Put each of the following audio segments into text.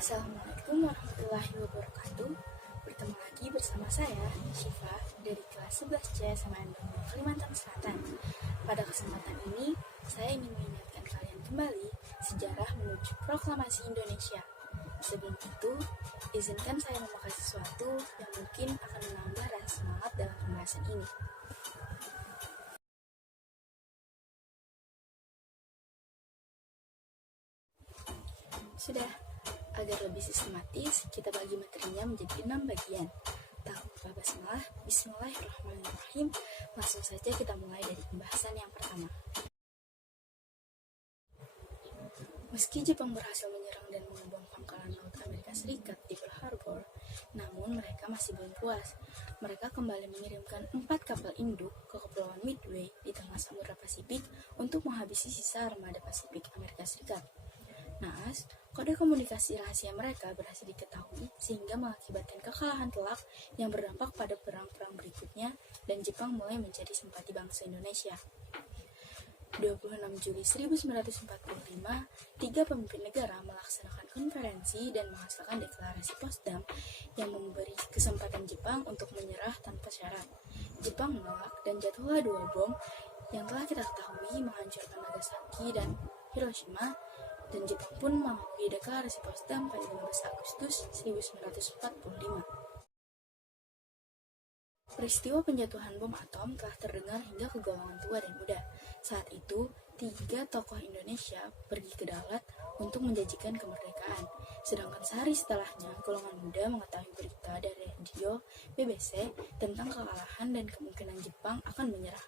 Assalamualaikum warahmatullahi wabarakatuh. Bertemu lagi bersama saya, Syifa, dari kelas 11C SMAN Kalimantan Selatan. Pada kesempatan ini, saya ingin mengingatkan kalian kembali sejarah menuju proklamasi Indonesia. Sebelum itu, izinkan saya memakai sesuatu yang mungkin akan menambah rasa semangat dalam pembahasan ini. Sudah, agar lebih sistematis, kita bagi materinya menjadi 6 bagian. Tak lupa basmalah, bismillahirrahmanirrahim. Langsung saja kita mulai dari pembahasan yang pertama. Meski Jepang berhasil menyerang dan membuang pangkalan laut Amerika Serikat di Pearl Harbor, namun mereka masih belum puas. Mereka kembali mengirimkan 4 kapal induk ke Kepulauan Midway di tengah Samudra Pasifik untuk menghabisi sisa armada Pasifik Amerika Serikat. Naas, kode komunikasi rahasia mereka berhasil diketahui sehingga mengakibatkan kekalahan telak yang berdampak pada perang-perang berikutnya dan Jepang mulai mencari simpati bangsa Indonesia. 26 Juli 1945, 3 pemimpin negara melaksanakan konferensi dan menghasilkan deklarasi Potsdam yang memberi kesempatan Jepang untuk menyerah tanpa syarat. Jepang menolak dan jatuhlah 2 bom yang telah kita ketahui menghancurkan Nagasaki dan Hiroshima, dan Jepang pun mengakui deklarasi Potsdam pada 15 Agustus 1945. Peristiwa penjatuhan bom atom telah terdengar hingga ke golongan tua dan muda. Saat itu, 3 tokoh Indonesia pergi ke Dalat untuk menjanjikan kemerdekaan. Sedangkan sehari setelahnya, golongan muda mengetahui berita dari radio BBC tentang kekalahan dan kemungkinan Jepang akan menyerah.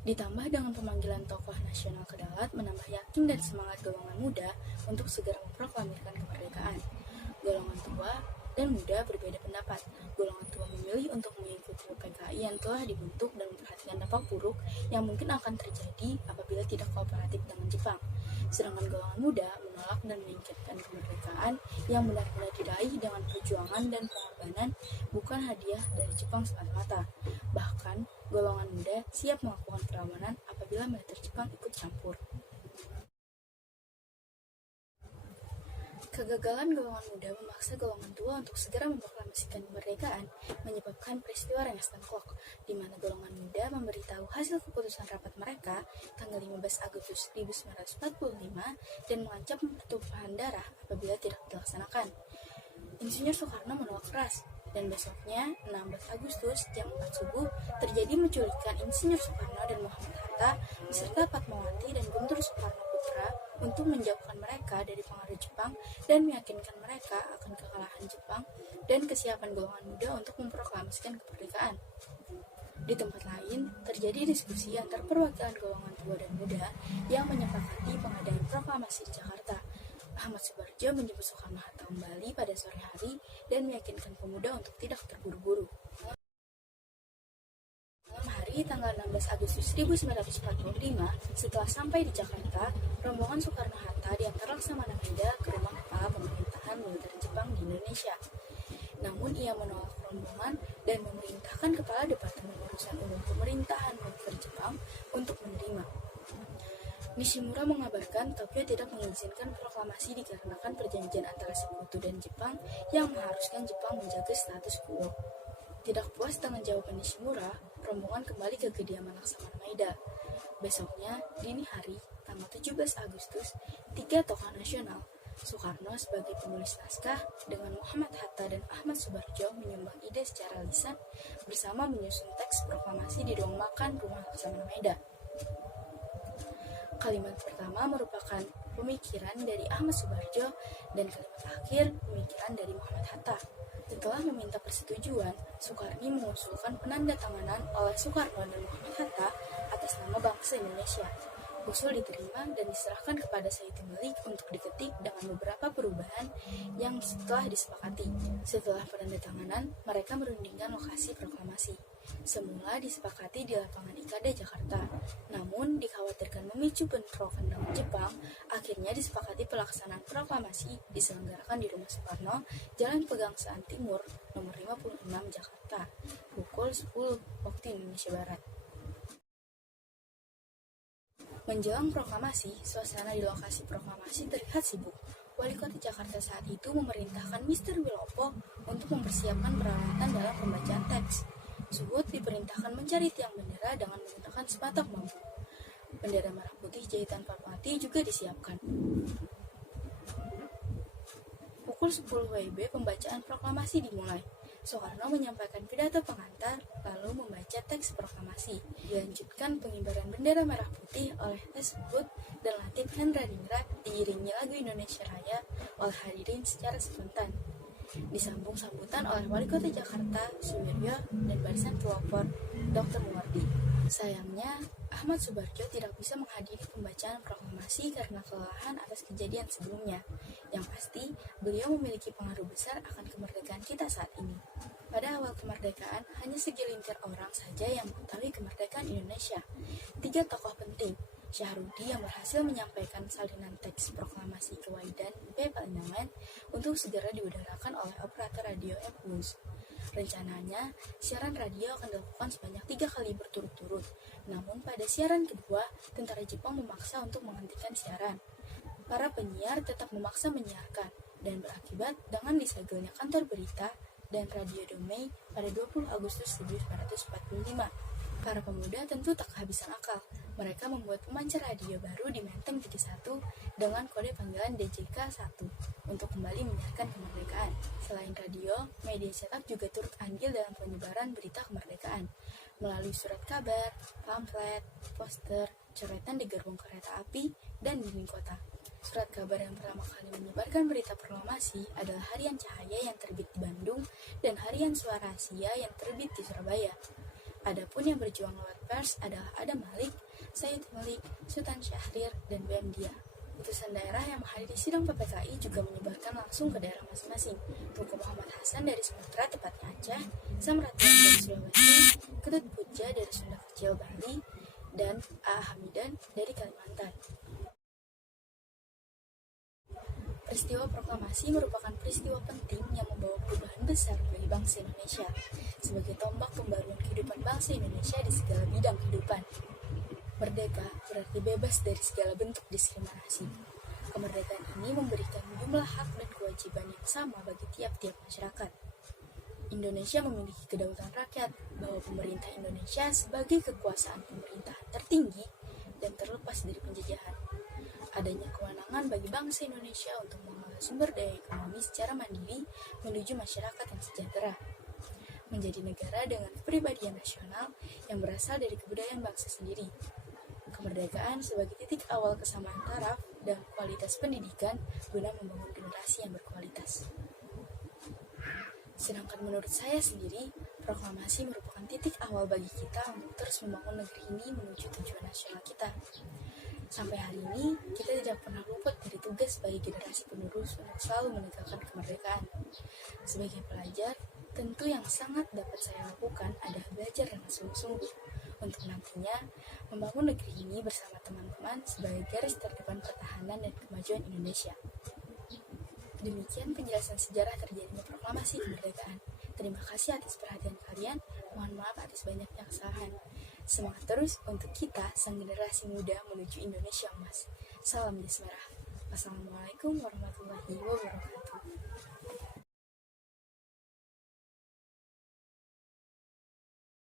Ditambah dengan pemanggilan tokoh nasional ke Dalat menambah yakin dan semangat golongan muda untuk segera memproklamirkan kemerdekaan. Golongan tua dan muda berbeda pendapat. Golongan tua memilih untuk mengikuti PKI yang telah dibentuk dan memperhatikan dampak buruk yang mungkin akan terjadi apabila tidak kooperatif dengan Jepang. Sedangkan golongan muda menolak dan menginginkan kemerdekaan yang benar-benar diraih dengan perjuangan dan pengorbanan, bukan hadiah dari Jepang semata-mata. Bahkan, golongan muda siap melakukan perlawanan apabila militer Jepang ikut campur. Kegagalan golongan muda memaksa golongan tua untuk segera memproklamasikan kemerdekaan menyebabkan peristiwa Renaissance Clock, di mana golongan muda memberitahu hasil keputusan rapat mereka tanggal 15 Agustus 1945 dan mengancam pertumpahan darah apabila tidak dilaksanakan. Insinyur Soekarno menolak keras, dan besoknya, 16 Agustus jam 4 subuh, terjadi menculikan Insinyur Soekarno dan Muhammad Hatta beserta Fatmawati dan Guntur Soekarno Putra untuk menjauhkan mereka dari pengaruh Jepang dan meyakinkan mereka akan kekalahan Jepang dan kesiapan golongan muda untuk memproklamasikan kemerdekaan. Di tempat lain, terjadi diskusi antar perwakilan golongan tua dan muda yang menyepakati pengadaan proklamasi di Jakarta. Ahmad Subarjo menjemput Soekarno-Hatta kembali pada sore hari dan meyakinkan pemuda untuk tidak terburu-buru. Malam hari tanggal 16 Agustus 1945, setelah sampai di Jakarta, rombongan Soekarno-Hatta diantar Laksamana Maeda ke rumah kepala pemerintahan militer Jepang di Indonesia. Namun ia menolak rombongan dan memerintahkan kepala Departemen Urusan Umum Pemerintahan militer Jepang untuk menerima. Nishimura mengabarkan Tokyo tidak mengizinkan proklamasi dikarenakan perjanjian antara Sekutu dan Jepang yang mengharuskan Jepang menjaga status quo. Tidak puas dengan jawaban Nishimura, rombongan kembali ke kediaman Laksamana Maeda. Besoknya, dini hari, tanggal 17 Agustus, 3 tokoh nasional, Soekarno sebagai penulis naskah dengan Muhammad Hatta dan Ahmad Subarjo menyumbang ide secara lisan bersama menyusun teks proklamasi di ruang makan rumah Laksamana Maeda. Kalimat pertama merupakan pemikiran dari Ahmad Subarjo dan kalimat akhir pemikiran dari Muhammad Hatta. Setelah meminta persetujuan, Soekarni mengusulkan penandatanganan oleh Soekarno dan Muhammad Hatta atas nama bangsa Indonesia. Usul diterima dan diserahkan kepada Sayyidina Malik untuk diketik dengan beberapa perubahan yang setelah disepakati. Setelah penandatanganan, mereka merundingkan lokasi proklamasi. Semula disepakati di lapangan Ikada Jakarta, namun dikhawatirkan memicu bentrokan dengan Jepang, akhirnya disepakati pelaksanaan proklamasi diselenggarakan di Rumah Soekarno, Jalan Pegangsaan Timur, nomor 56 Jakarta, pukul 10 waktu Indonesia Barat. Menjelang proklamasi, suasana di lokasi proklamasi terlihat sibuk. Wali Kota Jakarta saat itu memerintahkan Mr. Wilopo untuk mempersiapkan peralatan dalam pembacaan teks. Suhut diperintahkan mencari tiang bendera dengan menggunakan sebatok bambu. Bendera merah putih jahitan Fatmawati juga disiapkan. Pukul 10 WIB pembacaan proklamasi dimulai. Soekarno menyampaikan pidato pengantar, lalu membaca teks proklamasi. Dilanjutkan pengibaran bendera merah putih oleh S. Suhut dan Latif Hendradingrat diiringi lagu Indonesia Raya oleh hadirin secara spontan. Disambung sambutan oleh Wali Kota Jakarta, Suwiryo, dan Barisan Pelopor, Dr. Muwardi. Sayangnya, Ahmad Subarjo tidak bisa menghadiri pembacaan proklamasi karena kelelahan atas kejadian sebelumnya. Yang pasti, beliau memiliki pengaruh besar akan kemerdekaan kita saat ini. Pada awal kemerdekaan, hanya segelintir orang saja yang mengetahui kemerdekaan Indonesia. 3 tokoh penting, Syahrudi yang berhasil menyampaikan salinan teks proklamasi ke Waidan B. Palinangan untuk segera diudarakan oleh operator radio M-News. Rencananya, siaran radio akan dilakukan sebanyak 3 kali berturut-turut. Namun pada siaran kedua, tentara Jepang memaksa untuk menghentikan siaran. Para penyiar tetap memaksa menyiarkan, dan berakibat dengan disegelnya kantor berita dan Radio Domei pada 20 Agustus 1945. Para pemuda tentu tak kehabisan akal. Mereka membuat pemancar radio baru di Menteng 31 dengan kode panggilan DJK-1 untuk kembali menyiarkan kemerdekaan. Selain radio, media cetak juga turut andil dalam penyebaran berita kemerdekaan melalui surat kabar, pamflet, poster, coretan di gerbong kereta api, dan dinding kota. Surat kabar yang pertama kali menyebarkan berita proklamasi adalah Harian Cahaya yang terbit di Bandung dan Harian Suara Asia yang terbit di Surabaya. Adapun yang berjuang lewat pers adalah Adam Malik, Sayyid Malik, Sultan Syahrir, dan BM Dia. Utusan daerah yang menghadiri sidang PPKI juga menyebarkan langsung ke daerah masing-masing. Tuku Muhammad Hasan dari Sumatera, tepatnya Aceh, Sam Ratian dari Sulawesi, Ketut Puja dari Sunda Kecil Bali, dan A. Hamidan dari Kalimantan. Peristiwa proklamasi merupakan peristiwa penting yang membawa perubahan besar bagi bangsa Indonesia, sebagai tombak pembaruan kehidupan bangsa Indonesia di segala bidang kehidupan. Merdeka berarti bebas dari segala bentuk diskriminasi. Kemerdekaan ini memberikan jumlah hak dan kewajiban yang sama bagi tiap-tiap masyarakat. Indonesia memiliki kedaulatan rakyat, bahwa pemerintah Indonesia sebagai kekuasaan pemerintahan tertinggi dan terlepas dari penjajahan. Adanya kewenangan bagi bangsa Indonesia untuk mengolah sumber daya ekonomi secara mandiri menuju masyarakat yang sejahtera. Menjadi negara dengan kepribadian nasional yang berasal dari kebudayaan bangsa sendiri. Kemerdekaan sebagai titik awal kesamaan taraf dan kualitas pendidikan guna membangun generasi yang berkualitas. Sedangkan menurut saya sendiri, proklamasi merupakan titik awal bagi kita untuk terus membangun negeri ini menuju tujuan nasional kita. Sampai hari ini, kita tidak pernah luput dari tugas sebagai generasi penerus untuk selalu menegakkan kemerdekaan. Sebagai pelajar, tentu yang sangat dapat saya lakukan adalah belajar dengan sungguh-sungguh untuk nantinya membangun negeri ini bersama teman-teman sebagai garis terdepan pertahanan dan kemajuan Indonesia. Demikian penjelasan sejarah terjadinya proklamasi kemerdekaan. Terima kasih atas perhatian kalian. Mohon maaf atas banyaknya kesalahan. Semangat terus untuk kita, sang generasi muda menuju Indonesia emas. Salam Jas Merah. Wassalamualaikum warahmatullahi wabarakatuh.